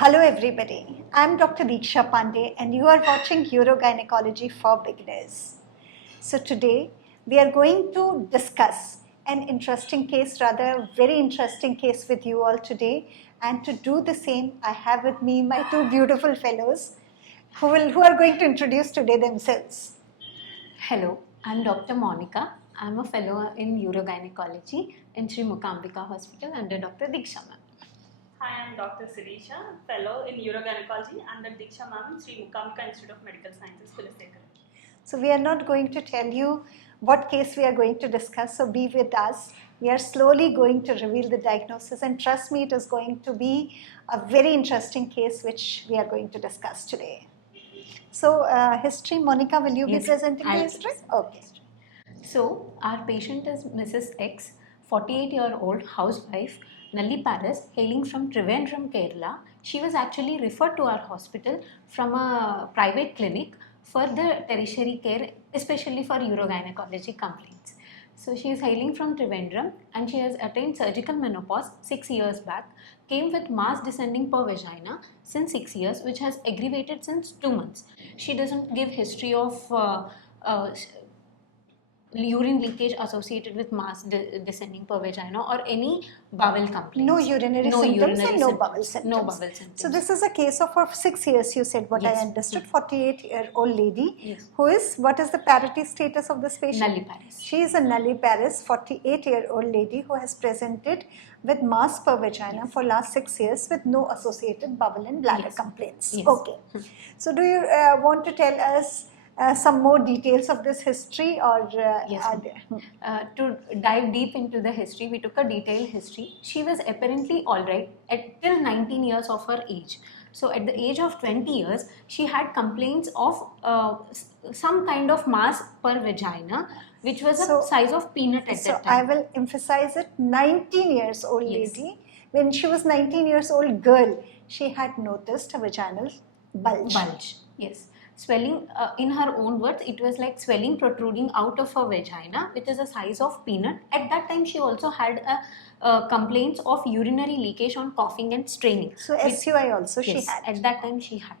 Hello everybody, I'm Dr. Diksha Pandey and you are watching Urogynecology for Beginners. So today we are going to discuss an interesting case, rather very interesting case with you all today, and to do the same I have with me my two beautiful fellows who are going to introduce today themselves. Hello, I'm Dr. Monica. I'm a fellow in Urogynecology in Sri Mukambika Hospital under Dr. Diksha ma'am. Hi, I'm Dr. Sirisha, fellow in Urogynecology under Diksha ma'am in Sri Mukambika Institute of Medical Sciences, Sacro. So we are not going to tell you what case we are going to discuss, so be with us. We are slowly going to reveal the diagnosis, and trust me, it is going to be a very interesting case which we are going to discuss today. So history, Monica, will you be presenting the history? Okay. So our patient is Mrs. X, 48-year-old housewife, Nulliparous, hailing from Trivandrum, Kerala. She was actually referred to our hospital from a private clinic for the tertiary care, especially for urogynecology complaints. So she is hailing from Trivandrum and she has attained surgical menopause 6 years back, came with mass descending per vagina since 6 years, which has aggravated since 2 months. She doesn't give history of urine leakage associated with mass descending per vagina or any bowel complaints. No urinary symptoms and no bowel symptoms. No bowel symptoms. So this is a case of 6 years, you said, what I understood, 48-year-old lady who is, what is the parity status of this patient? Nulliparous. She is a Nulliparous 48-year-old lady who has presented with mass per vagina for last 6 years with no associated bowel and bladder complaints. Okay. So do you want to tell us some more details of this history, or to dive deep into the history, we took a detailed history. She was apparently alright till 19 years of her age. So at the age of 20 years, she had complaints of some kind of mass per vagina, which was a size of peanut at that time. I will emphasize it, 19 years old lady. When she was 19 years old girl, she had noticed a vaginal bulge. Yes. Swelling, in her own words, it was like swelling protruding out of her vagina, which is a size of peanut. At that time, she also had complaints of urinary leakage on coughing and straining. So SUI also she had. At that time she had.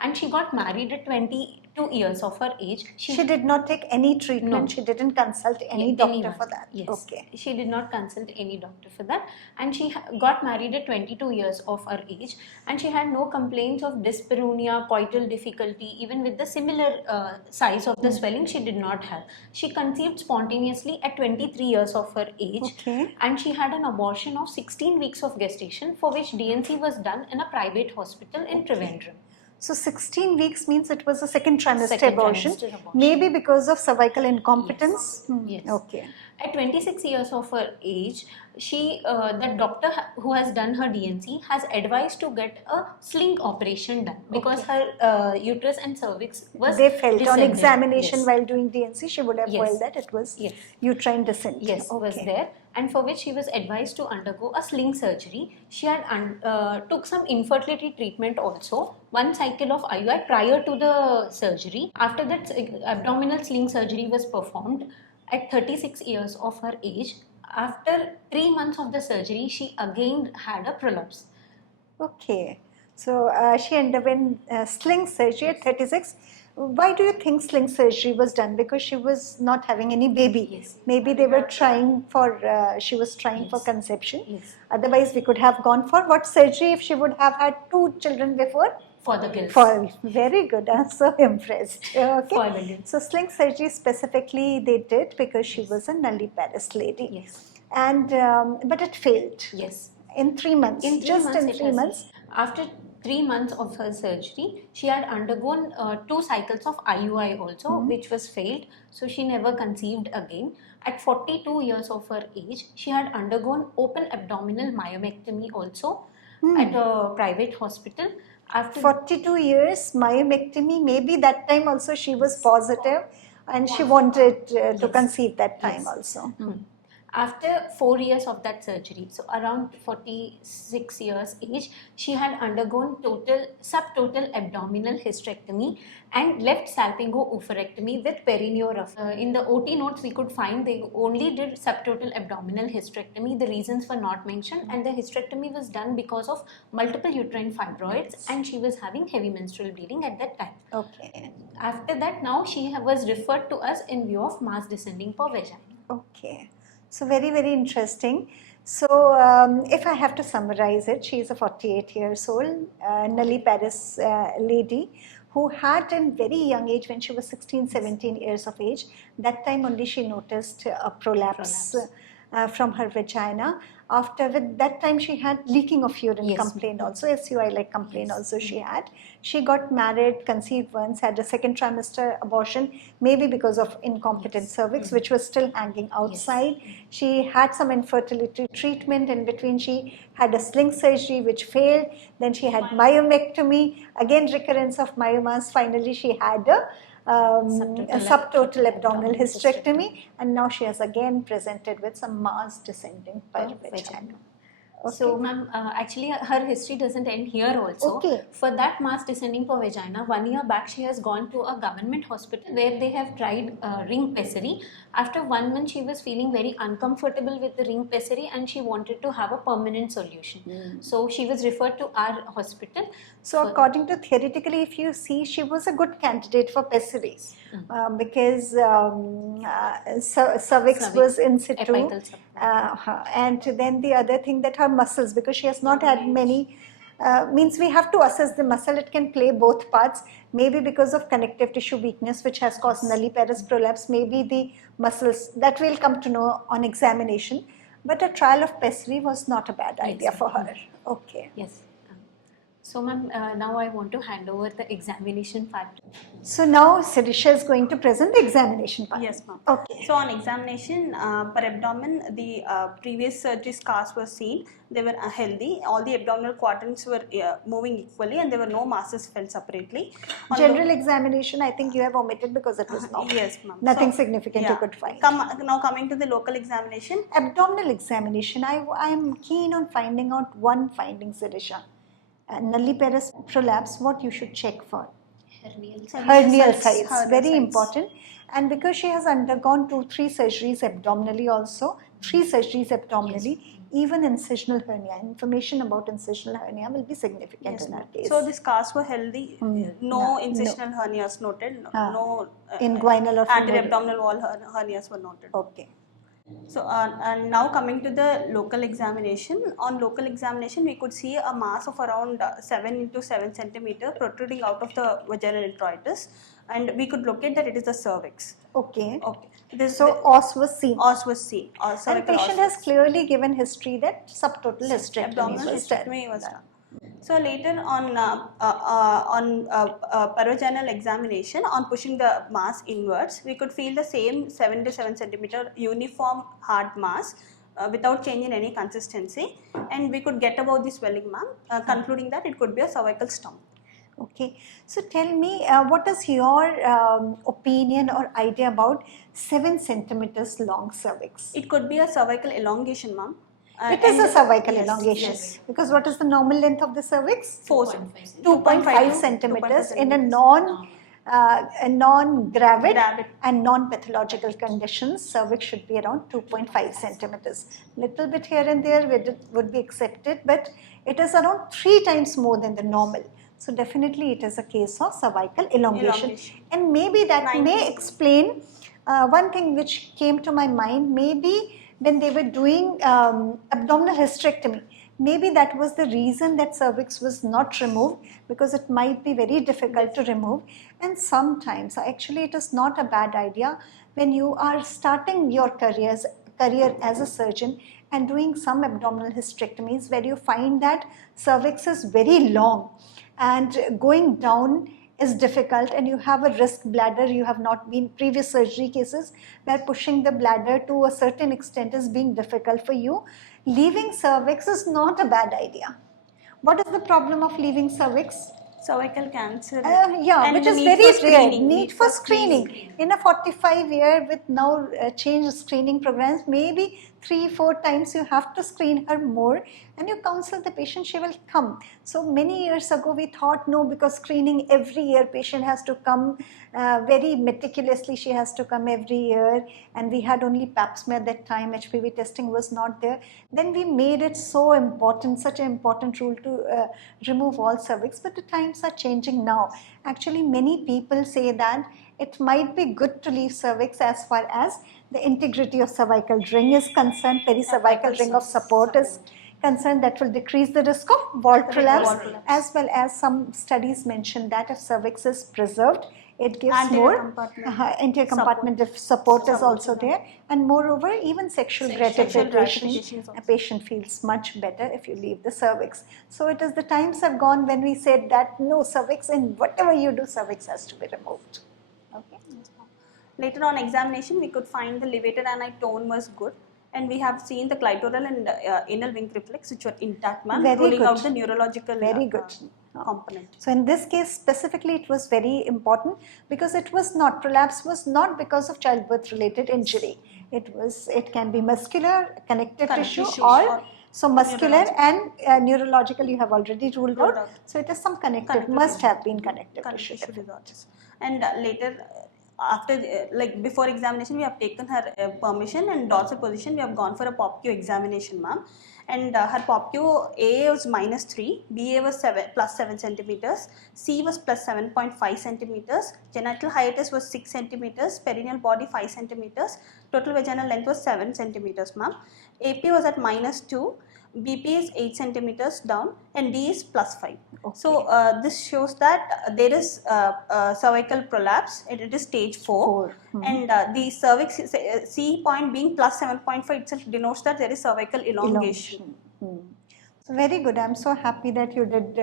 And she got married at 22 years of her age. She did not take any treatment. No. She didn't consult any doctor for that. Yes. Okay. She did not consult any doctor for that. And she got married at 22 years of her age. And she had no complaints of dyspareunia, coital difficulty. Even with the similar size of the swelling, she did not have. She conceived spontaneously at 23 years of her age. Okay. And she had an abortion of 16 weeks of gestation, for which DNC was done in a private hospital in Trivandrum. So 16 weeks means it was a second trimester abortion, maybe because of cervical incompetence? Yes. Okay. At 26 years of her age, the doctor who has done her DNC has advised to get a sling operation done because her uterus and cervix was They felt descended. on examination while doing DNC, she would have felt that it was uterine descent. Yes, was there, and for which she was advised to undergo a sling surgery. She had took some infertility treatment also, 1 cycle of IUI prior to the surgery. After that, abdominal sling surgery was performed at 36 years of her age. After 3 months of the surgery, she again had a prolapse. Okay, so she underwent sling surgery at 36. Why do you think sling surgery was done? Because she was not having any baby. Yes. Maybe they were trying for, she was trying for conception. Yes. Otherwise, we could have gone for what surgery if she would have had 2 children before? For the gills. Very good, I'm so impressed. Okay. For the gills. So sling surgery specifically they did because she was a Nulliparous lady. Yes. And but it failed. Yes. In 3 months. In 3 months. In 3 months. After 3 months of her surgery, she had undergone 2 cycles of IUI also, which was failed. So she never conceived again. At 42 years of her age, she had undergone open abdominal myomectomy also at a private hospital. After 42 years, myomectomy, maybe that time also she was positive and she wanted to conceive that time also. After 4 years of that surgery, so around 46 years age, she had undergone subtotal abdominal hysterectomy and left salpingo-oophorectomy with perineorophy. In the OT notes, we could find they only did subtotal abdominal hysterectomy. The reasons were not mentioned, and the hysterectomy was done because of multiple uterine fibroids, and she was having heavy menstrual bleeding at that time. Okay. After that, now she was referred to us in view of mass descending per vagina. Okay. So very, very interesting. So if I have to summarize it, she is a 48 years old Nulliparous lady who had in very young age, when she was 16, 17 years of age, that time only she noticed a prolapse. From her vagina. After that time she had leaking of urine complaint also, SUI like complaint also she had. She got married, conceived once, had a second trimester abortion, maybe because of incompetent cervix which was still hanging outside. She had some infertility treatment, in between she had a sling surgery which failed, then she had myomectomy, again recurrence of myomas, finally she had a subtotal abdominal hysterectomy, and now she has again presented with some mass descending per vagina. Okay. So, ma'am, actually her history doesn't end here also. Okay. For that mass descending per vagina, 1 year back she has gone to a government hospital where they have tried ring pessary. After 1 month she was feeling very uncomfortable with the ring pessary and she wanted to have a permanent solution. So she was referred to our hospital. So according to theoretically, if you see, she was a good candidate for pessary because cervix was in situ, and then the other thing that her muscles, because she has not had many, means we have to assess the muscle. It can play both parts, maybe because of connective tissue weakness which has caused nulliparous prolapse, maybe the muscles, that we'll come to know on examination, but a trial of pessary was not a bad idea for her. Okay. Yes. So, ma'am, now I want to hand over the examination part. So now Sirisha is going to present the examination part. Yes, ma'am. Okay. So on examination per abdomen, the previous surgery scars were seen. They were healthy. All the abdominal quadrants were moving equally, and there were no masses felt separately. On General examination, I think you have omitted because it was normal. Yes, ma'am. Nothing significant you could find. Now coming to the local examination. Abdominal examination, I am keen on finding out one finding, Sirisha. Nulliparous prolapse, what you should check for? Hernial sites, very important. And because she has undergone 2-3 surgeries abdominally also, 3 surgeries abdominally, even incisional hernia, information about incisional hernia will be significant in her case. So the scars were healthy, no incisional hernias noted, no inguinal or anterior-abdominal wall hernias were noted. Okay. So and now coming to the local examination. On local examination, we could see a mass of around 7 into 7 centimeter protruding out of the vaginal introitus, and we could locate that it is the cervix. Okay. Okay. So os was seen. Os was seen. And patient has clearly given history that subtotal hysterectomy abdominal was hysterectomy was done. So later on pervaginal examination, on pushing the mass inwards, we could feel the same 7 to 7 centimeter uniform hard mass without change in any consistency, and we could get about the swelling, ma'am, concluding that it could be a cervical stump. Okay, so tell me, what is your opinion or idea about 7 centimeters long cervix? It could be a cervical elongation, ma'am. It is a cervical elongation. Yes. Because what is the normal length of the cervix? 2.5 centimeters in a non-gravid and non-pathological conditions. Cervix should be around 2.5 centimeters. Little bit here and there would be accepted, but it is around 3 times more than the normal. So definitely it is a case of cervical elongation. And maybe that may explain one thing which came to my mind. Maybe when they were doing abdominal hysterectomy, maybe that was the reason that cervix was not removed, because it might be very difficult to remove. And sometimes actually it is not a bad idea when you are starting your career as a surgeon and doing some abdominal hysterectomies where you find that cervix is very long and going down is difficult, and you have a risk bladder. You have not been previous surgery cases where pushing the bladder to a certain extent is being difficult for you. Leaving cervix is not a bad idea. What is the problem of leaving cervix? Cervical cancer. Yeah, and which the is need very for rare. screening. Need for screening. In a 45 year with now changed screening programs, maybe 3-4 times you have to screen her more, and you counsel the patient, she will come. So many years ago we thought no, because screening every year, patient has to come very meticulously, she has to come every year, and we had only pap smear at that time, HPV testing was not there. Then we made it so important, such an important rule to remove all cervix, but the times are changing now. Actually, many people say that it might be good to leave cervix as far as the integrity of cervical ring is concerned, pericervical ring of support is concerned, that will decrease the risk of wall prolapse, as well as some studies mention that if cervix is preserved, it gives Anterior more compartment anterior compartment support is also there, and moreover even sexual gratification, a patient feels much better if you leave the cervix. So it is the times have gone when we said that no, cervix, in whatever you do, cervix has to be removed. Okay. Later on examination, we could find the levator ani tone was good, and we have seen the clitoral and anal wing reflex which were intact, ma'am, ruling out the neurological component. So in this case specifically, it was very important because it was not, prolapse was not because of childbirth related injury. It can be muscular, connective tissue, or so muscular and neurological you have already ruled out. So it is some connective must have been connective tissue disorders. And later, after like before examination, we have taken her permission, and dorsal position we have gone for a POPQ examination, ma'am. And her POPQ A was -3, BA was +7 centimeters, C was +7.5 centimeters, genital hiatus was 6 centimeters, perineal body 5 centimeters, total vaginal length was 7 centimeters, ma'am. AP was at -2, BP is 8 centimeters down, and D is +5. Okay. So this shows that there is cervical prolapse, and it is stage 4. And the cervix C point being +7.5 itself denotes that there is cervical elongation. So very good. I'm so happy that you did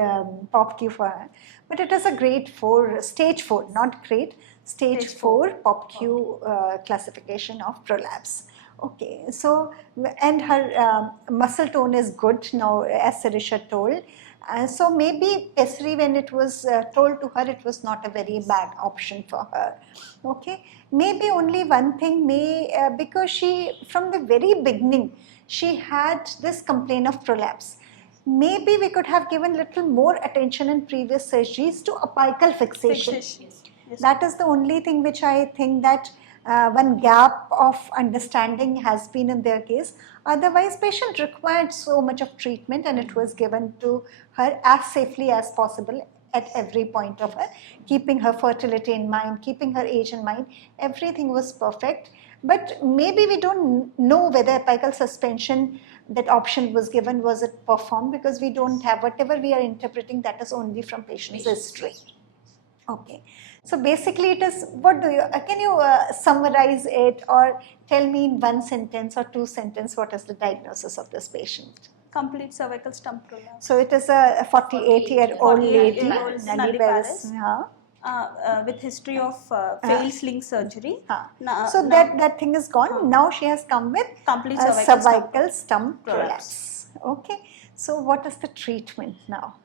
POPQ for her. But it is a grade 4, stage 4, not grade, stage 4 POPQ classification of prolapse. Okay, so and her muscle tone is good now, as Sirisha told. So maybe pessary, when it was told to her, it was not a very bad option for her. Okay, maybe only one thing because she, from the very beginning, she had this complaint of prolapse. Maybe we could have given little more attention in previous surgeries to apical fixation. Yes. That is the only thing which I think that one gap of understanding has been in their case. Otherwise, patient required so much of treatment, and it was given to her as safely as possible at every point of her, keeping her fertility in mind, keeping her age in mind. Everything was perfect. But maybe we don't know whether apical suspension, that option was given, was it performed, because we don't have, whatever we are interpreting, that is only from patient's history. Okay, so basically it is, what do you, can you summarize it or tell me in one sentence or 2 sentences what is the diagnosis of this patient? Complete cervical stump prolapse. So it is a 48-year-old lady, Nulliparous, with history of failed sling surgery. So that thing is gone. Now she has come with complete cervical stump prolapse. Okay, so what is the treatment now?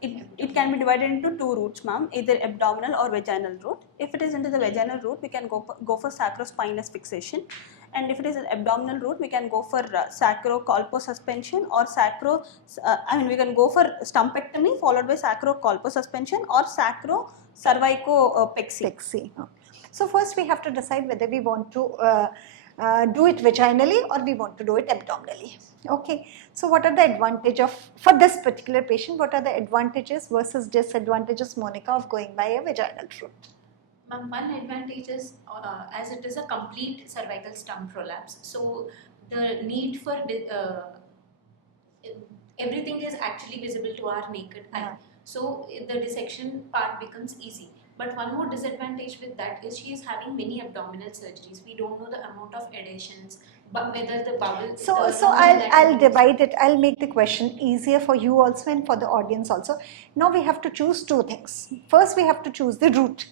It can be divided into 2 routes, ma'am, either abdominal or vaginal route. If it is into the vaginal route, we can go for sacrospinous fixation, and if it is an abdominal route, we can go for sacro-colpo suspension or we can go for stumpectomy followed by sacro-colpo suspension or sacro-cervicopexy. So first we have to decide whether we want to do it vaginally or we want to do it abdominally. Okay, so what are the advantages for this particular patient, what are the advantages versus disadvantages, Monica, of going by a vaginal route? One advantage is as it is a complete cervical stump prolapse, so the need for everything is actually visible to our naked eye. So the dissection part becomes easy. But one more disadvantage with that is she is having many abdominal surgeries. We don't know the amount of adhesions, but whether the bowel. So I'll divide it. I'll make the question easier for you also and for the audience also. Now we have to choose 2 things. First, we have to choose the route,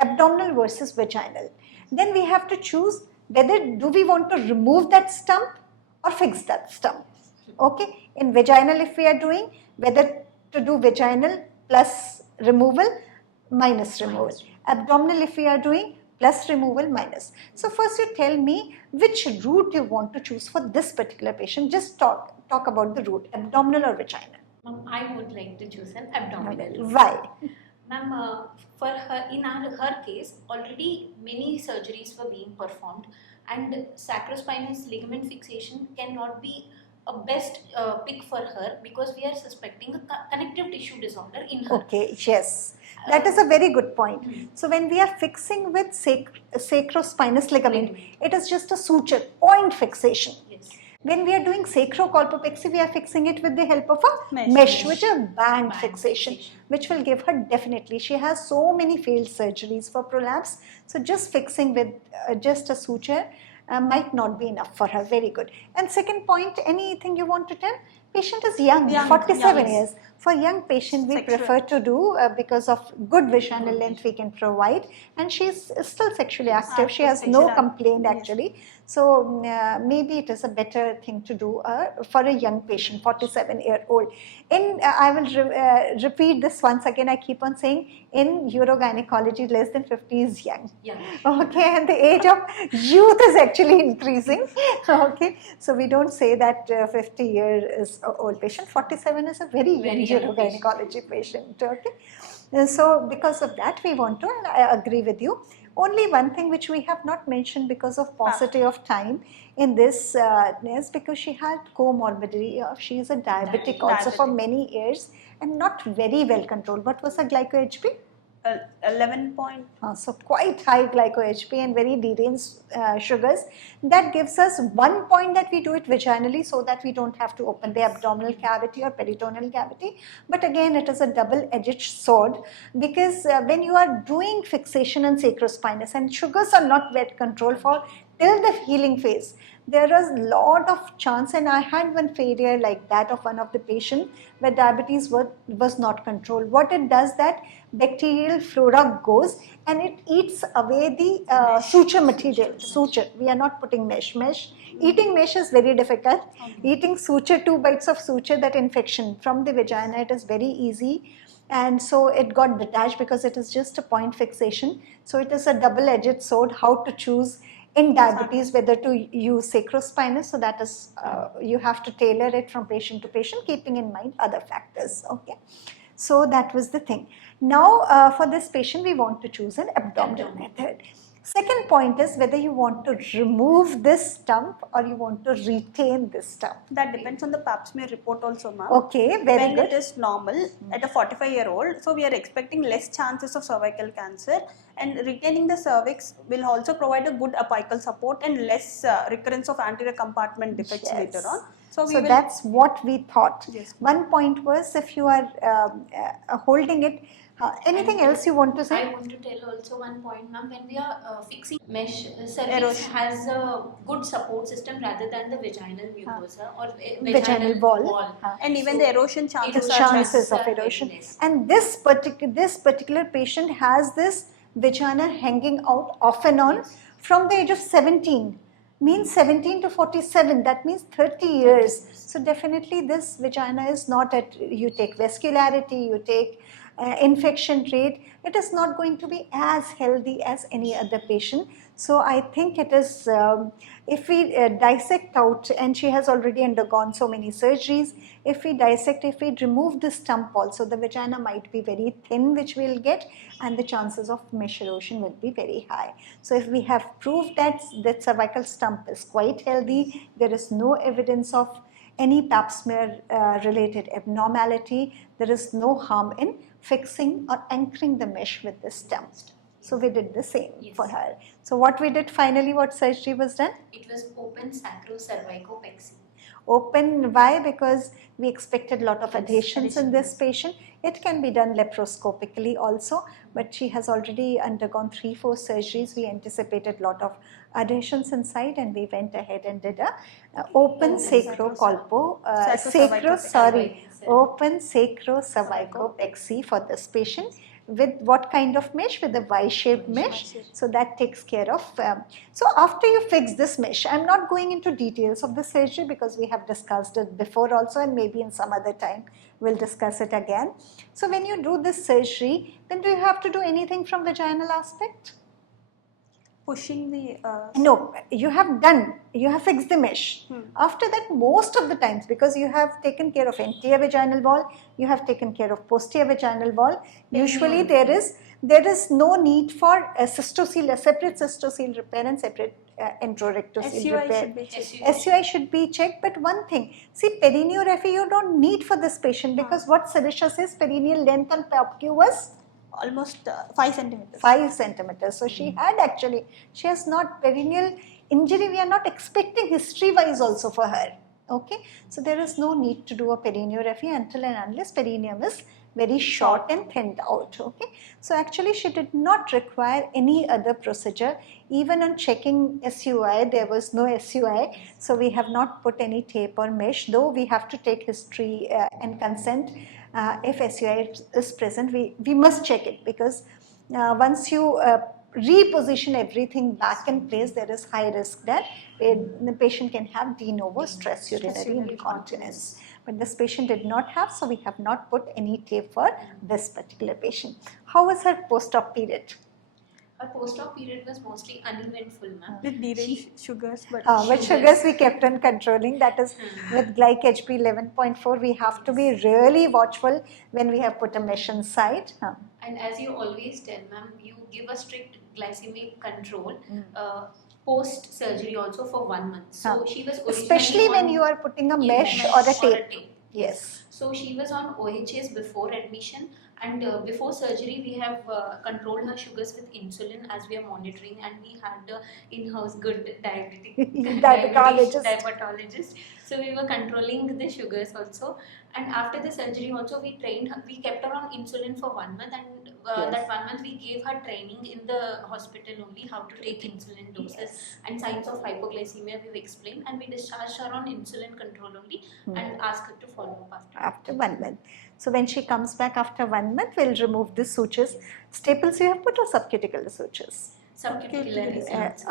abdominal versus vaginal. Then we have to choose whether do we want to remove that stump or fix that stump. Okay, in vaginal if we are doing, whether to do vaginal plus removal, minus removal. Abdominal if we are doing plus removal, minus. So first you tell me which route you want to choose for this particular patient. Just talk about the route, abdominal or vaginal. Ma'am, I would like to choose an abdominal. Why? Ma'am, for her, in her case, already many surgeries were being performed, and sacrospinous ligament fixation cannot be a best pick for her because we are suspecting a connective tissue disorder in her. Okay, yes. That is a very good point. So when we are fixing with sacrospinous ligament, it is just a suture, point fixation. Yes. When we are doing sacro-cervicopexy, we are fixing it with the help of a mesh which is a band fixation, which will give her definitely. She has so many failed surgeries for prolapse, so just fixing with just a suture might not be enough for her. Very good. And second point, anything you want to tell? Patient is young 47 years. For young patient, we prefer to do because of good vaginal length we can provide, and she's still sexually active. She has no complaint actually. So maybe it is a better thing to do for a young patient, 47-year-old. I will repeat this once again. I keep on saying in urogynecology, less than 50 is young. Okay, and the age of youth is actually increasing. Okay, so we don't say that 50 years is an old patient. 47 is a very young urogynecology patient. Okay, and so because of that we want to, and I agree with you. Only one thing which we have not mentioned because of paucity of time in this is because she had comorbidity. She is a diabetic also for many years and not very well controlled. What was her glyco-HP? 11 point. So quite high glyco-HP and very deranged sugars. That gives us 1 point that we do it vaginally so that we don't have to open the abdominal cavity or peritoneal cavity. But again, it is a double-edged sword because when you are doing fixation in sacrospinous and sugars are not well controlled for till the healing phase, there is a lot of chance, and I had one failure like that of one of the patient where diabetes was not controlled. What it does that bacterial flora goes and it eats away the suture material. Suture, we are not putting mesh. Eating mesh is very difficult. Eating suture, 2 bites of suture, that infection from the vagina, it is very easy. And so it got detached because it is just a point fixation. So it is a double-edged sword how to choose in diabetes whether to use sacrospinous. So that is you have to tailor it from patient to patient, keeping in mind other factors. Okay, so that was the thing. Now for this patient we want to choose an abdominal method. Second point is whether you want to remove this stump or you want to retain this stump. That depends on the pap smear report also, ma'am. Okay, very when good. It is normal at a 45-year-old, so we are expecting less chances of cervical cancer, and retaining the cervix will also provide a good apical support and less recurrence of anterior compartment defects later on. So that's what we thought. Yes. One point was if you are holding it. Anything else you want to say? I want to tell also one point, ma'am. When we are fixing mesh, cervix has a good support system rather than the vaginal mucosa or vaginal wall. And even the erosion chances of erosion. And this particular patient has this vagina hanging out off and on from the age of 17. Means 17 to 47, that means 30 years. So definitely this vagina is not at, you take vascularity, you take infection rate, it is not going to be as healthy as any other patient. So I think it is, if we dissect out, and she has already undergone so many surgeries, if we dissect, if we remove the stump also, the vagina might be very thin, which we will get, and the chances of mesh erosion will be very high. So if we have proved that the cervical stump is quite healthy, there is no evidence of any pap smear related abnormality, there is no harm in fixing or anchoring the mesh with the stump. So we did the same for her. So what we did finally, what surgery was done? It was open sacro-cervicopexy. Open, why? Because we expected a lot of adhesions in this patient. It can be done laparoscopically also, but she has already undergone 3-4 surgeries. We anticipated a lot of adhesions inside, and we went ahead and did a open sacro-cervicopexy for this patient. with what kind of mesh? With a Y-shaped mesh. Y-shaped. So that takes care of. So after you fix this mesh, I'm not going into details of the surgery because we have discussed it before also, and maybe in some other time we'll discuss it again. So when you do this surgery, then do you have to do anything from vaginal aspect? Pushing the No, you have fixed the mesh. After that, most of the times, because you have taken care of anterior vaginal wall, you have taken care of posterior vaginal wall, usually there is no need for a separate cystocele repair and separate enterorectocele SUI repair. should be checked. SUI should be checked, but one thing, see, perineorrhaphy you don't need for this patient because what Sirisha says, perineal length on POPQ was almost 5 centimeters. 5 centimeters. So she has not perineal injury. We are not expecting history wise also for her. Okay. So there is no need to do a perineorrhaphy until and unless perineum is very short and thinned out. Okay. So actually she did not require any other procedure. Even on checking SUI, there was no SUI. So we have not put any tape or mesh, though we have to take history and consent. If SUI is present, we must check it because once you reposition everything back in place, there is high risk that the patient can have de novo stress urinary incontinence. But this patient did not have, so we have not put any tape for this particular patient. How was her post-op period? Her post-op period was mostly uneventful, ma'am. With deranged sugars, but With sugars we kept on controlling. That is, with glyc HP 11.4, we have to be really watchful when we have put a mesh inside. And as you always tell, ma'am, you give a strict glycemic control post-surgery also for 1 month. So she was especially when you are putting a mesh or a tape. Yes. So she was on OHS before admission, and before surgery we have controlled her sugars with insulin as we are monitoring, and we had in-house good diabetologist. So we were controlling the sugars also, and after the surgery also we trained her. We kept her on insulin for 1 month, and that 1 month we gave her training in the hospital only how to take insulin doses and signs of hypoglycemia we've explained, and we discharged her on insulin control only and asked her to follow up after 1 month. So when she comes back after 1 month, we'll remove the sutures. Staples you have put or subcuticle sutures?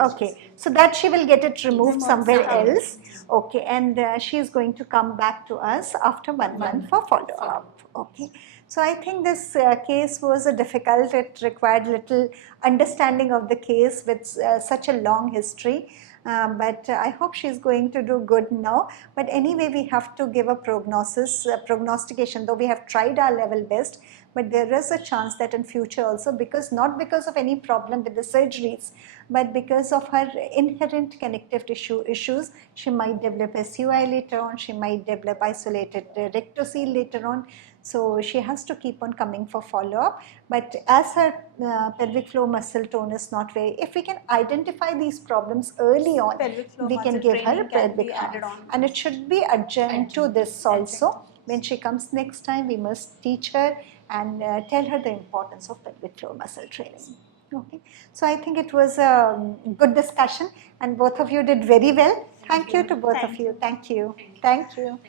Okay, so that she will get it removed somewhere else. Okay, and she is going to come back to us after 1 month for follow-up. Okay, so I think this case was difficult. It required little understanding of the case with such a long history. But I hope she's going to do good now. But anyway, we have to give a prognostication, though we have tried our level best. But there is a chance that in future also, not because of any problem with the surgeries, but because of her inherent connective tissue issues, she might develop SUI later on, she might develop isolated rectocele later on. So she has to keep on coming for follow-up. But as her pelvic floor muscle tone is not very, if we can identify these problems early on, we can give her a pelvic added on. And it should be adjunct to this also. When she comes next time, we must teach her and tell her the importance of pelvic floor muscle training. Okay, so I think it was a good discussion, and both of you did very well. Thank you to both of you. Thank you. Thank you.